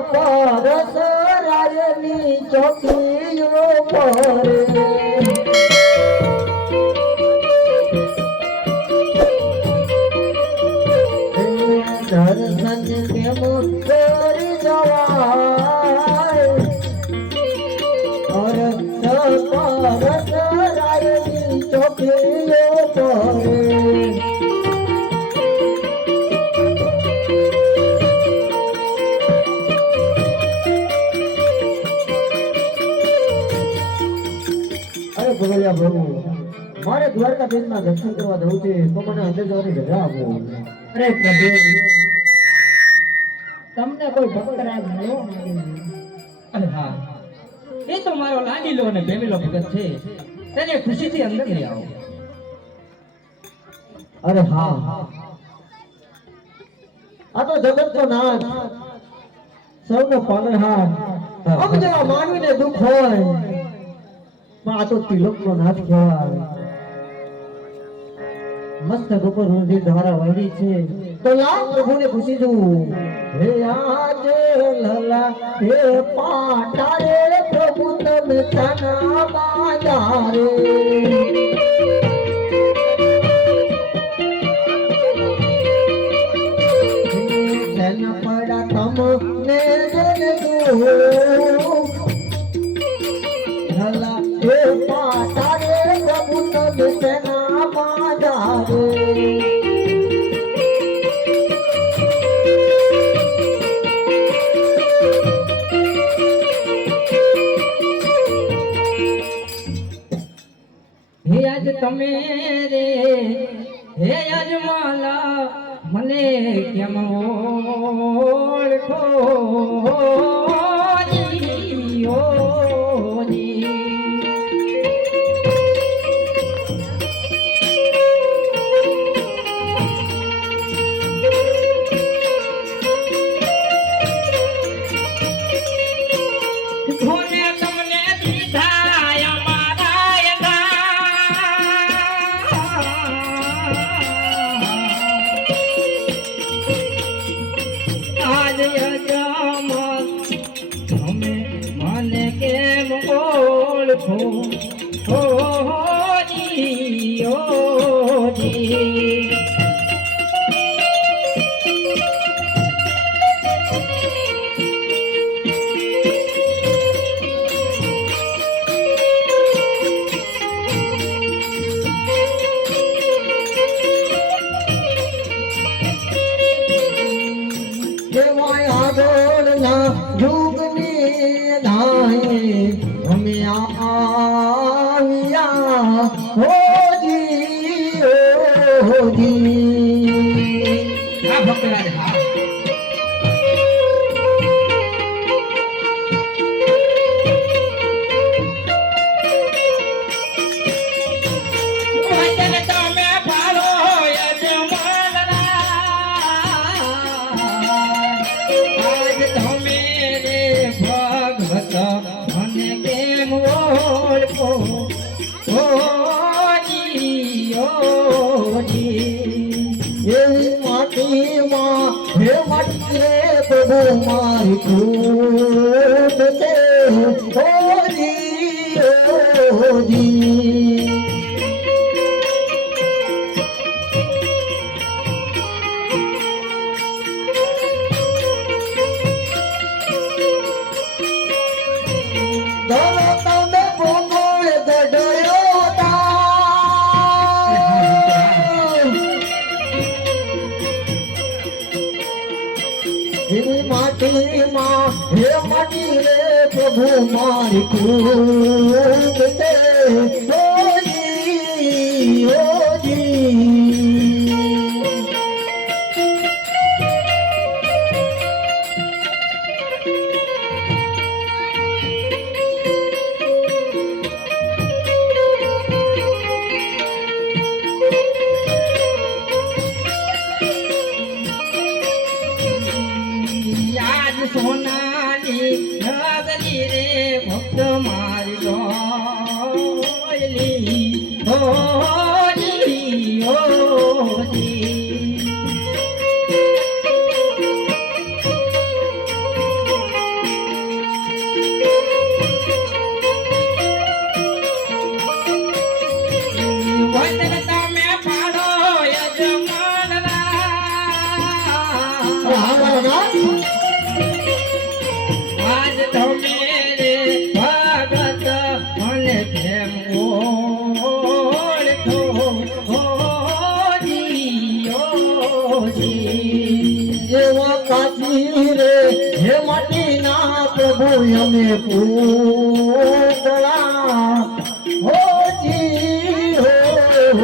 அப்பா દ્વારકાધીશના દર્શન કરવા જવું છે, તો મને અંદર જવાની રજા આપો અરે પ્રભુ. તમને કોઈ ભક્તરાજ મળ્યો અરે હા, એ તો મારો લાડીલો અને પ્રેમીલો ભગત છે. તેને ખુશીથી અંદર લઈ આવો. અરે હા. આ તો જગતનો નાથ સૌનો પાલનહાર અમ જેવા માનવીને દુઃખ હોય. પણ આ તો તિલકનો નાથ કહેવાય. મસ્તક ઉપર રુધિર ધારા વળી છે. તો લા પ્રભુને પૂછી જવું હે આજ લલા, હે પાટા રે પ્રભુ તમે તના ધન ઓળખો માં હે માટી રે પ્રભુ મારી કૂટ એની માટીમાં હે માટી રે પ્રભુ મારી કૂદ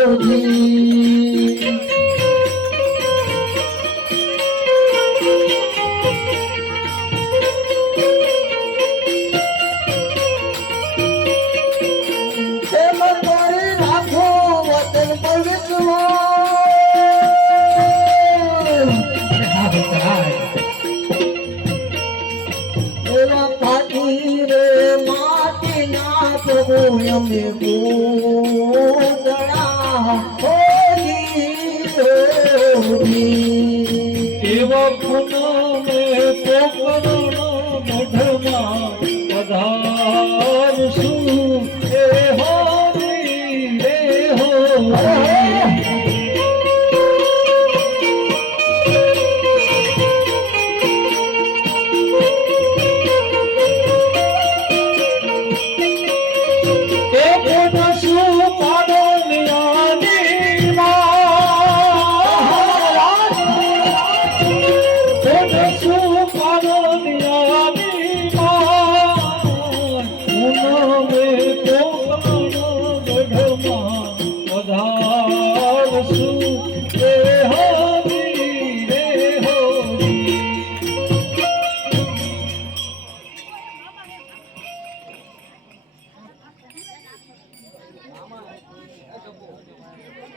有你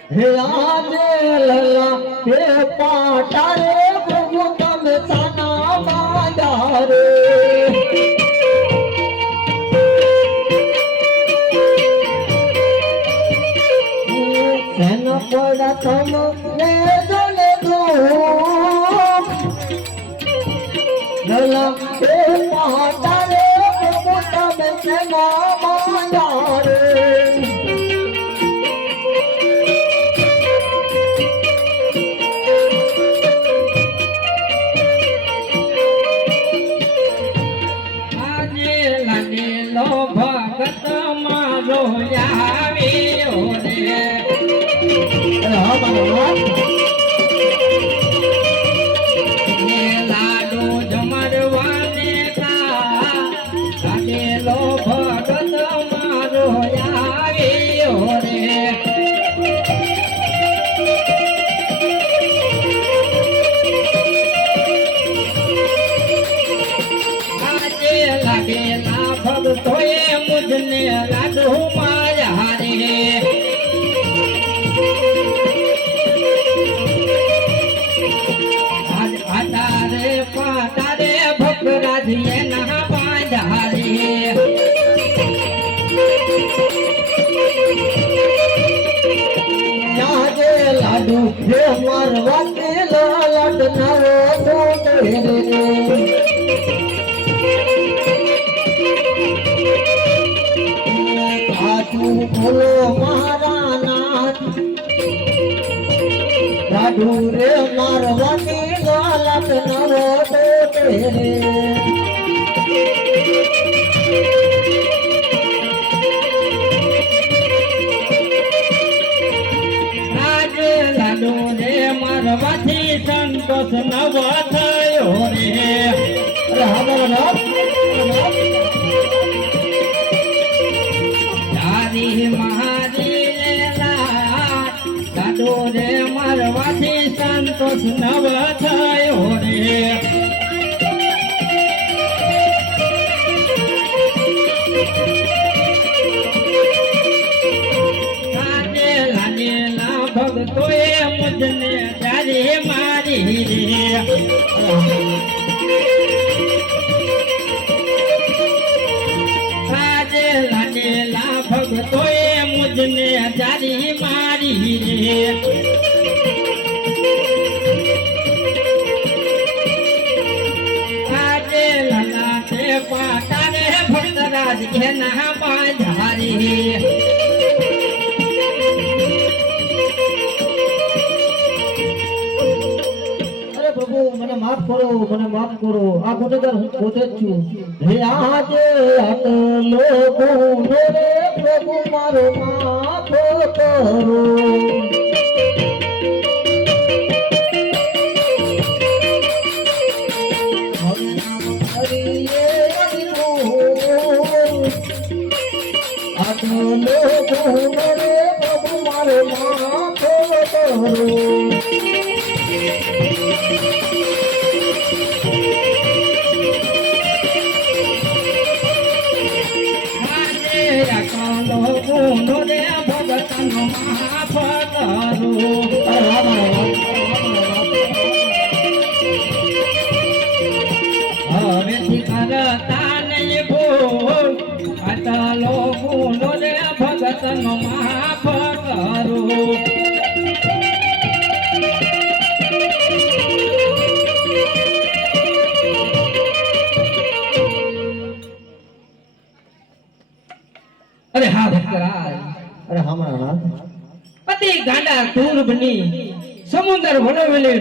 હે આજે લલા હે પાટારે અર્જુને મારવાથી સંતોષ નવો થયો રે તારી મહારી રે મારવાથી સંતોષ નવ થયો રે લાડેલા ભગતો એ મુજને હજારી મારી રે. લાડેલા પાટા રે ભક્તરાજ કે ના બાજારી માફ કરો, મને માફ કરો. આ ગુનેગાર હું પોતે જ છું. હે આજે આટલો ગુનો રે પ્રભુ મારો માફ કરો. આટલો ગુનો અરે હા ભક્તરાજ અરે હમણાં અતિ ગાંડા ટૂર બની સમુદ્ર વળવેલી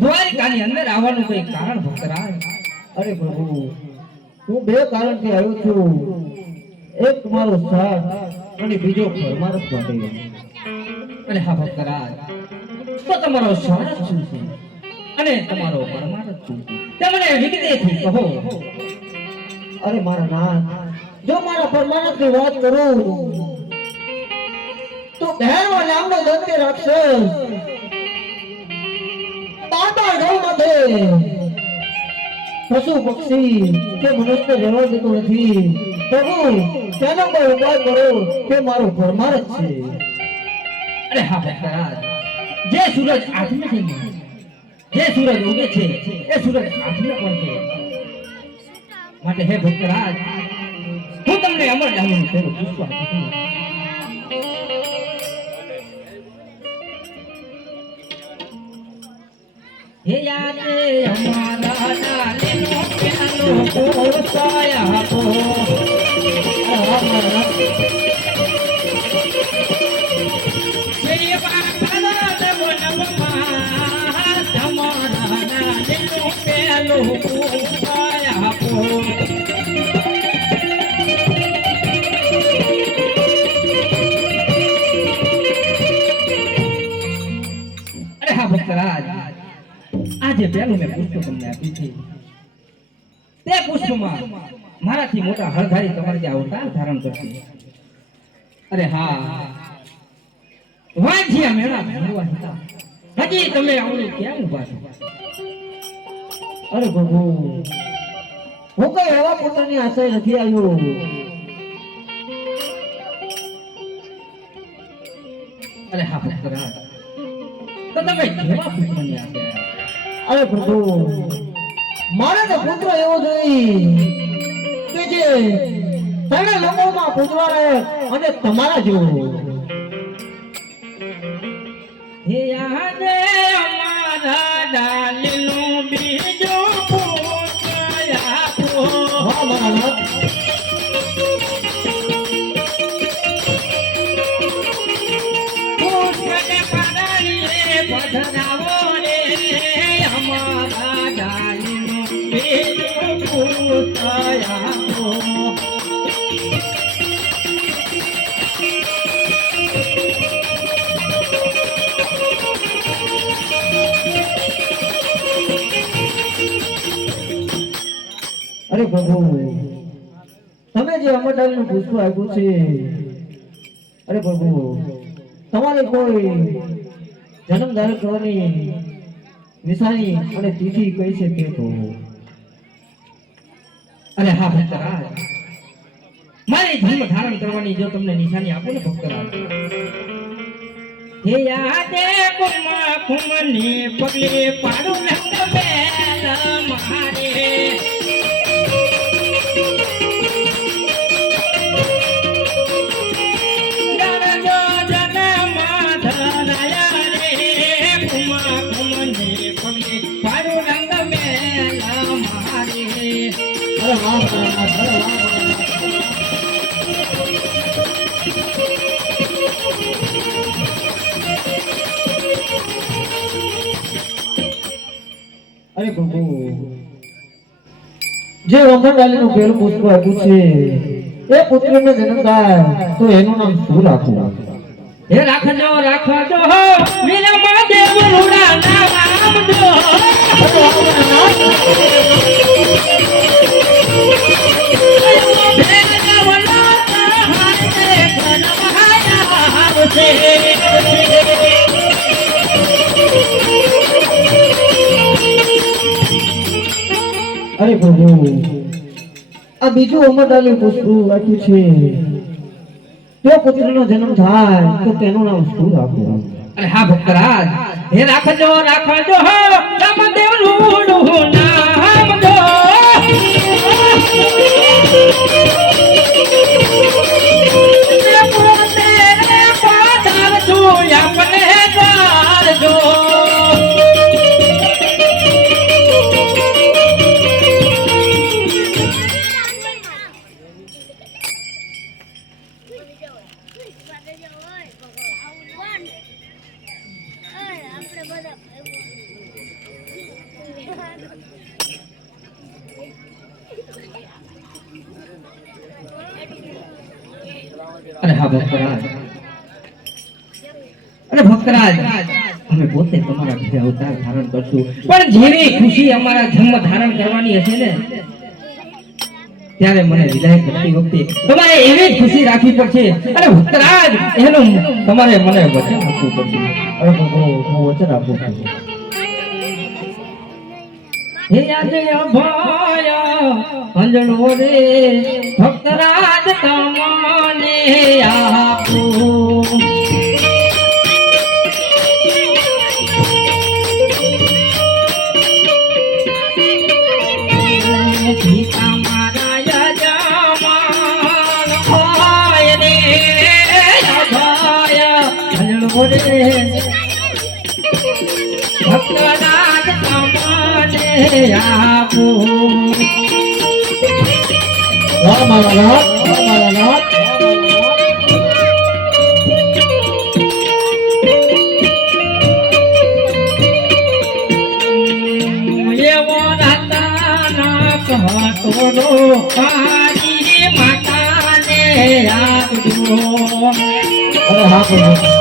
દ્વારિકાની અંદર આવવાનું કોઈ કારણ ભક્તરાજ અરે પ્રભુ હું બે કારણથી આવ્યો છું. એક મારો સાથ અને બીજો પરમારથ માટે. અને હા ભક્તરાજ તો તમારો સાથ શું છે? અને તમારો પરમાર્થ શું છે? તમને મને વિગતેથી કહો. અરે મારા નાથ જો મારા પરમાનથની વાત કરું, તો ભેરવો નામનો દંતે રાક્ષસ બાબા ગૌ માટે પશુ પક્ષી કે મનુષ્ય રહેવા દેતો નથી. પ્રભુ, તેનો કોઈ ઉપાય કરો કે મારો પરમારથ છે. અરે હા ભક્તરાજ જે સૂરજ આથમે છે જે સૂરજ ઉગે છે, એ સૂરજ આથમે પણ છે. માટે હે ભક્તરાજ હું તમને અમર ડાલીનું ફેરું છું હે યાદે અમારા પ્રિય આજે પહેલું મેં પુષ્પ તમને આપી છે તે પુષ્પમાં મારાથી મોટા હળધારી તમારે જે અવતાર ધારણ કરશે. અરે હા. વાંચ્યા મેળા ભરવા હતા હજી તમે આવડું કેમ ઊભા છો? અરે પ્રભુ હું કઈ એવા પોતાની આશય નથી આવ્યો. અરે હા તો તમે કેવા પુષ્પની આશા અરે પ્રભુ મારે તો પુત્ર એવો જોઈએ કે જે તને લોકોમાં પૂજવા અને તમારા જેવો પ્રભુ તમે જે અમરડાલનું પુષ્પ આપ્યું છે, અરે પ્રભુ, તમારે કોઈ જન્મ ધારણ કરવાની નિશાની અને તિથિ કઈ છે તે? કહો અરે હા ભક્તરાજ મારી ધર્મ ધારણ કરવાની જો તમને નિશાની આપો ને ભક્તરાજ હે યાદે કુમા કુમની પગલે પાડું રંગ બેલ મારે. જે નું પેલું પુષ્પ હતું છે. એ પુત્રનો જન્મ થાય તો એનું નામ શું રાખવું? હે રાખજો રાખજો હો. વીરા મહાદેવ લુડા નામ જો અરે પ્રભુ બીજું અલી પુષ્પુ આપ્યું છે. તે પુત્રનો જન્મ થાય તો તેનું નામ શું રાખવું અરે હા, ભક્તરાજ. હે રાખજો રાખજો હો. રામદેવ લુડું નામ જો જેવી ખુશી અમારા જન્મ ધારણ કરવાની હશે ને, ત્યારે મને વિદાય કરતી વખતે તમારે એવી જ ખુશી રાખવી પડશે. અને ઉત્તરાજ એનું તમારે મને વચન આપવું પડશે. હું વચન આપું હે ભક્તરાજ તમને આપું. માતાને આપજો હા પ્રભુ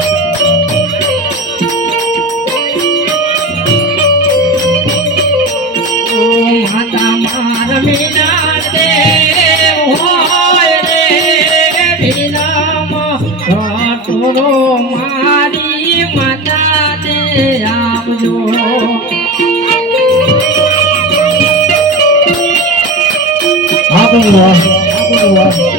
હા પ્રભુ વાહ હા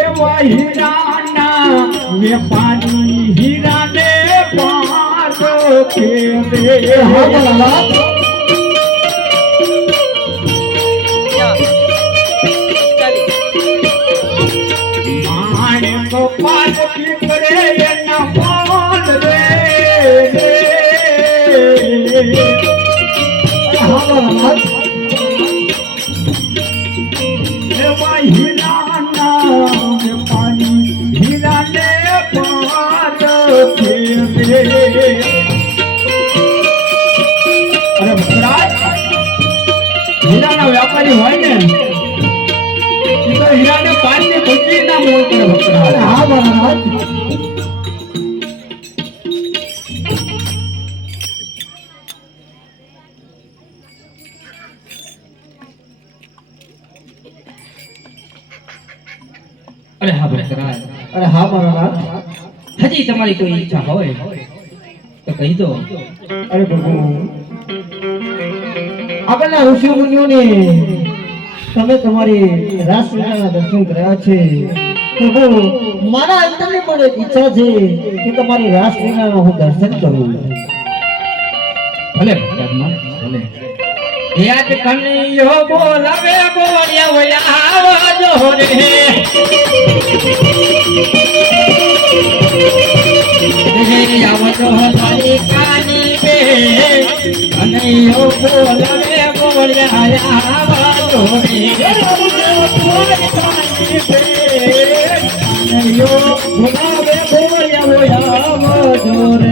એવા હીરાના વેપારી હીરાને પાર હીરાના વ્યાપારી હોય ને હીરાને પાંચની બુદ્ધિ ના મોલ હા ભોળાનાથ તમારી કોઈ ઈચ્છા હોય તો કહી દો. અરે પ્રભુ આગળના ઋષિ મુનિઓને તમે તમારી રાસલીલાના દર્શન કર્યા છે. પ્રભુ મારા અંતરની પણ એક ઈચ્છા છે કે તમારી રાસલીલાના હું દર્શન કરું. ભલે ભલે. યાદ કનૈયો બોલાવે બોલ્યા વયા આવાજો રે. આવજો મારી કાની બે અને યો બોલવે બોલ્યા વાલો યો બોલાવે બોલ્યા મધુર